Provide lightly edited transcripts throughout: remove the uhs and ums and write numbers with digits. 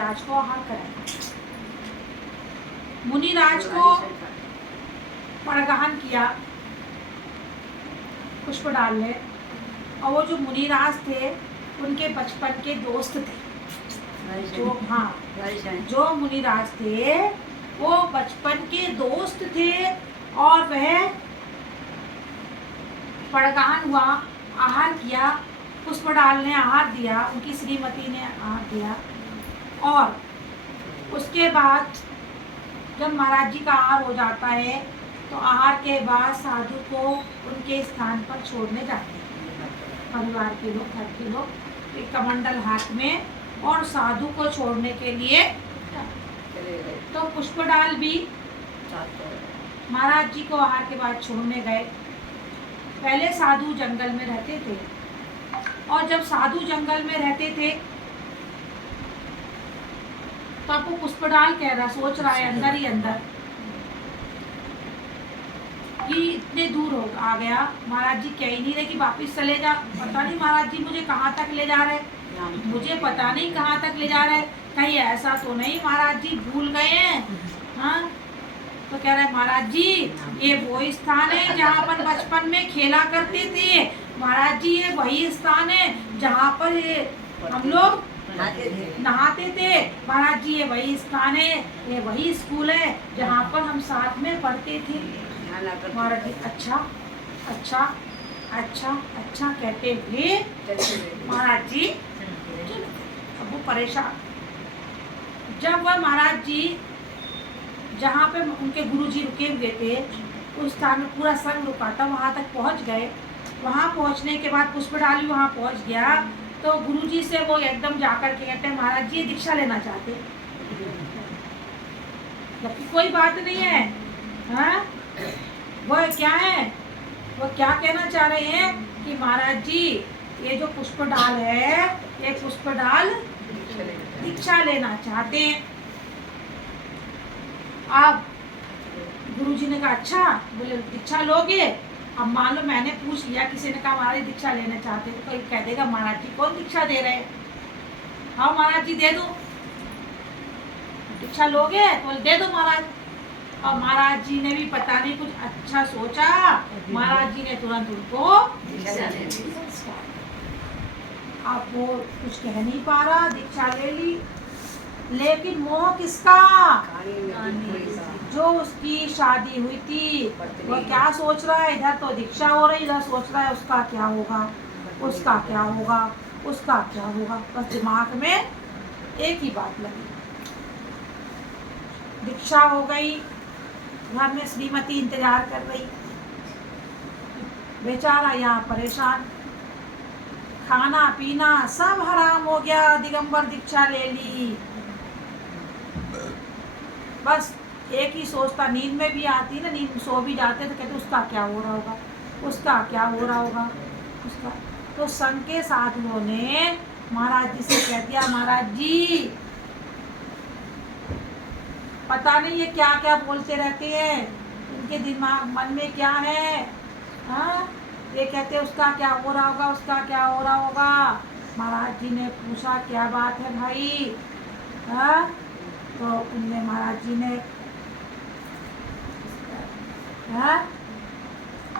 मुनिराज को आहार कराया। मुनिराज को परगहन किया पुष्प डाल ने, और वो जो मुनिराज थे उनके बचपन के दोस्त थे। जो मुनिराज थे वो बचपन के दोस्त थे, और वह परगहन हुआ, आहार किया, पुष्पडाल ने आहार दिया, उनकी श्रीमती ने आहार दिया। और उसके बाद जब महाराज जी का आहार हो जाता है तो आहार के बाद साधु को उनके स्थान पर छोड़ने जाते हैं परिवार के लोग, घर के लोग, एक कमंडल हाथ में, और साधु को छोड़ने के लिए तो पुष्पडाल भी महाराज जी को आहार के बाद छोड़ने गए। पहले साधु जंगल में रहते थे, और जब साधु जंगल में रहते थे तो आपको पुष्पडाल कह रहा, सोच रहा है अंदर ही अंदर कि इतने दूर हो आ गया, महाराज जी कह ही नहीं रहे कि वापिस चले जा। पता नहीं महाराज जी मुझे कहाँ तक ले जा रहे, मुझे पता नहीं कहाँ तक ले जा रहे, कहीं ऐसा तो नहीं महाराज जी भूल गए हैं। हाँ, तो कह रहे महाराज जी ये वो स्थान है जहाँ पर बचपन में खेला करते थे, महाराज जी ये वही स्थान है जहाँ पर हम लोग नहाते थे, महाराज जी ये वही स्थान है, ये वही स्कूल है जहाँ पर हम साथ में पढ़ते थे। महाराज जी अच्छा अच्छा अच्छा अच्छा कहते हुए महाराज जी अब वो परेशान। जब वह महाराज जी जहाँ पे उनके गुरुजी रुके हुए थे उस स्थान में पूरा संग रुका था, वहाँ तक पहुँच गए। वहाँ पहुँचने के बाद पुष्पडाल भी वहाँ पहुँच गया, तो गुरुजी से वो एकदम जाकर के कहते हैं महाराज जी ये दीक्षा लेना चाहते, जबकि कोई बात नहीं है। हाँ, वह क्या है, वो क्या कहना चाह रहे हैं कि महाराज जी ये जो पुष्पडाल है ये पुष्पडाल दीक्षा लेना चाहते हैं। आप गुरुजी ने कहा अच्छा, बोले दीक्षा लोगे। अब मान लो मैंने पूछ लिया, किसी ने कहा महाराज दीक्षा लेना चाहते, तो कोई कह देगा महाराज जी कौन दीक्षा दे रहे हैं, हाँ महाराज जी दे दो, दीक्षा लोगे तो दे दो महाराज। और महाराज जी ने भी पता नहीं कुछ अच्छा सोचा, महाराज जी ने तुरंत उनको अब वो कुछ कह नहीं पा रहा, दीक्षा ले ली। लेकिन मोह किसका, जो उसकी शादी हुई थी, वो क्या सोच रहा है, इधर तो दीक्षा हो रही, इधर सोच रहा है उसका क्या होगा, उसका क्या होगा, उसका क्या होगा। बस दिमाग में एक ही बात लगी। दीक्षा हो गई, घर में श्रीमती इंतजार कर रही, बेचारा यहाँ परेशान, खाना पीना सब हराम हो गया, दिगंबर दीक्षा ले ली। बस एक ही सोचता, नींद में भी आती ना, नींद में सो भी जाते तो कहते उसका क्या हो रहा होगा, उसका क्या हो रहा होगा, उसका। तो संघ के साधुओं ने महाराज जी से कह दिया महाराज जी पता नहीं ये क्या क्या बोलते रहते हैं, इनके दिमाग मन में क्या है। हाँ, ये कहते उसका क्या हो रहा होगा, उसका क्या हो रहा होगा। महाराज जी ने पूछा क्या बात है भाई। हाँ, तो उनने महाराज जी ने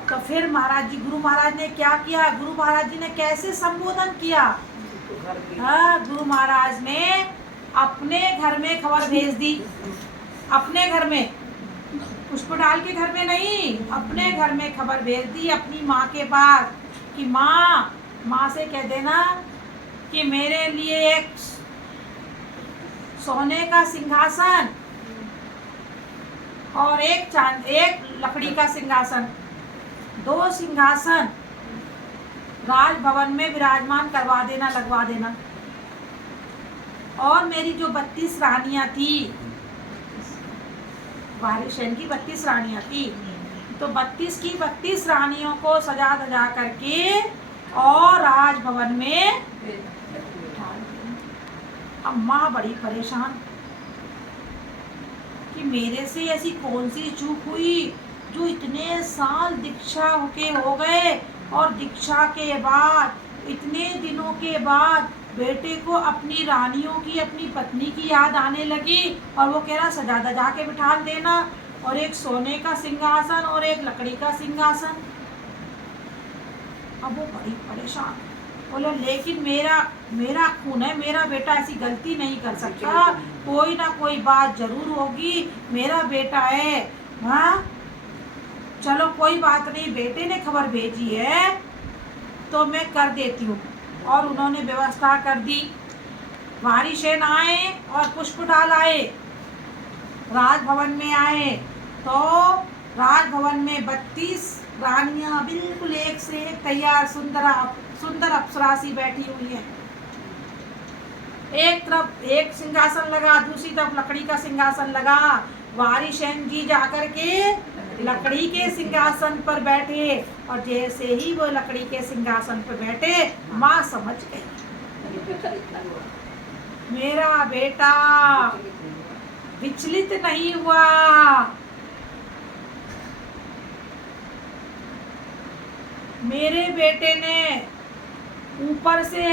तो फिर महाराज जी, गुरु महाराज ने क्या किया, गुरु महाराज जी ने कैसे संबोधन किया। हाँ, गुरु महाराज ने अपने घर में खबर भेज दी, अपने घर में, पुष्पडाल के घर में नहीं, अपने घर में खबर भेज दी अपनी माँ के पास कि माँ से कह देना कि मेरे लिए एक सोने का सिंहासन और एक लकड़ी का सिंहासन, 2 सिंहासन राजभवन में विराजमान करवा देना, लगवा देना। और मेरी जो 32 रानियां थी, वारिशैन की 32 रानियां थी, तो 32 की 32 रानियों को सजा धजा करके और राजभवन में। अब माँ बड़ी परेशान कि मेरे से ऐसी कौन सी चूक हुई जो इतने साल दीक्षा के हो गए और दीक्षा के बाद इतने दिनों के बाद बेटे को अपनी रानियों की, अपनी पत्नी की याद आने लगी और वो कह रहा सजा दजा के बिठा देना, और एक सोने का सिंहासन और एक लकड़ी का सिंहासन। अब वो बड़ी परेशान, बोले लेकिन मेरा खून है, मेरा बेटा ऐसी गलती नहीं कर सकता, कोई ना कोई बात जरूर होगी, मेरा बेटा है। हाँ चलो कोई बात नहीं, बेटे ने खबर भेजी है तो मैं कर देती हूँ। और उन्होंने व्यवस्था कर दी। वारिसेन आए और पुष्प डाल आए, राजभवन में आए तो राजभवन में 32 रानियां बिल्कुल एक से एक तैयार सुंदर अप्सरा सी बैठी हुई है। एक तरफ एक सिंहासन लगा, दूसरी तरफ लकड़ी का सिंहासन लगा। वारिसेन जी जाकर के लकड़ी के सिंहासन पर बैठे, और जैसे ही वो लकड़ी के सिंहासन पर बैठे, माँ समझ गई मेरा बेटा विचलित नहीं हुआ। मेरे बेटे ने ऊपर से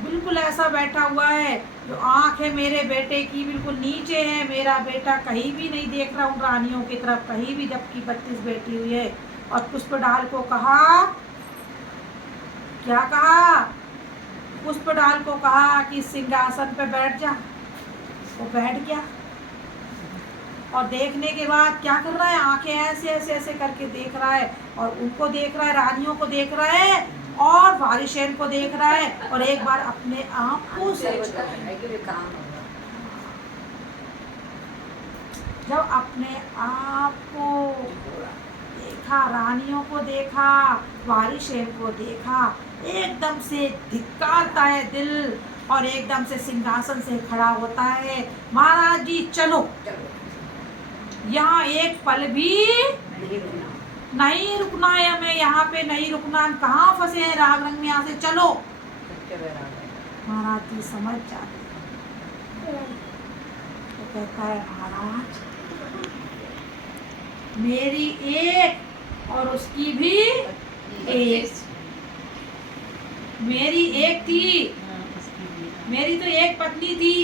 बिल्कुल ऐसा बैठा हुआ है, जो आँख है मेरे बेटे की बिल्कुल नीचे है, मेरा बेटा कहीं भी नहीं देख रहा उन रानियों की तरफ, कहीं भी, जबकि 32 बैठी हुई है। और पुष्पडाल को कहा, क्या कहा? पुष्पडाल को कहा कि सिंहासन पे बैठ जा। वो बैठ गया और देखने के बाद क्या कर रहा है, आंखें ऐसे ऐसे ऐसे करके देख रहा है, और उनको देख रहा है, रानियों को देख रहा है और वारिसेन को देख रहा है, और एक बार अपने आप को सोच रहा है। जब अपने आप को देखा, रानियों को देखा, वारिसेन को देखा, एकदम से धिक्कारता है दिल, और एकदम से सिंहासन से खड़ा होता है। महाराज जी चलो, यहाँ एक पल भी नहीं रुकना है, हमें यहाँ पे नहीं रुकना, हम कहाँ फंसे हैं राग रंग में, यहाँ से चलो। महाराज जी समझ जाते, तो कहता है महाराज मेरी एक और उसकी भी एक, मेरी एक थी, मेरी तो एक पत्नी थी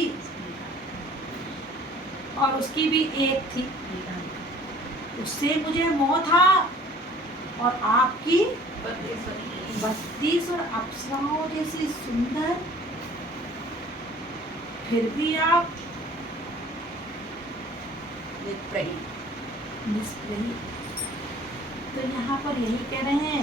और उसकी भी एक थी, उससे मुझे मोह था, और आपकी 32 और अप्सराओं जैसी सुंदर, फिर भी आप निष्प्रही। तो यहाँ पर यही कह रहे हैं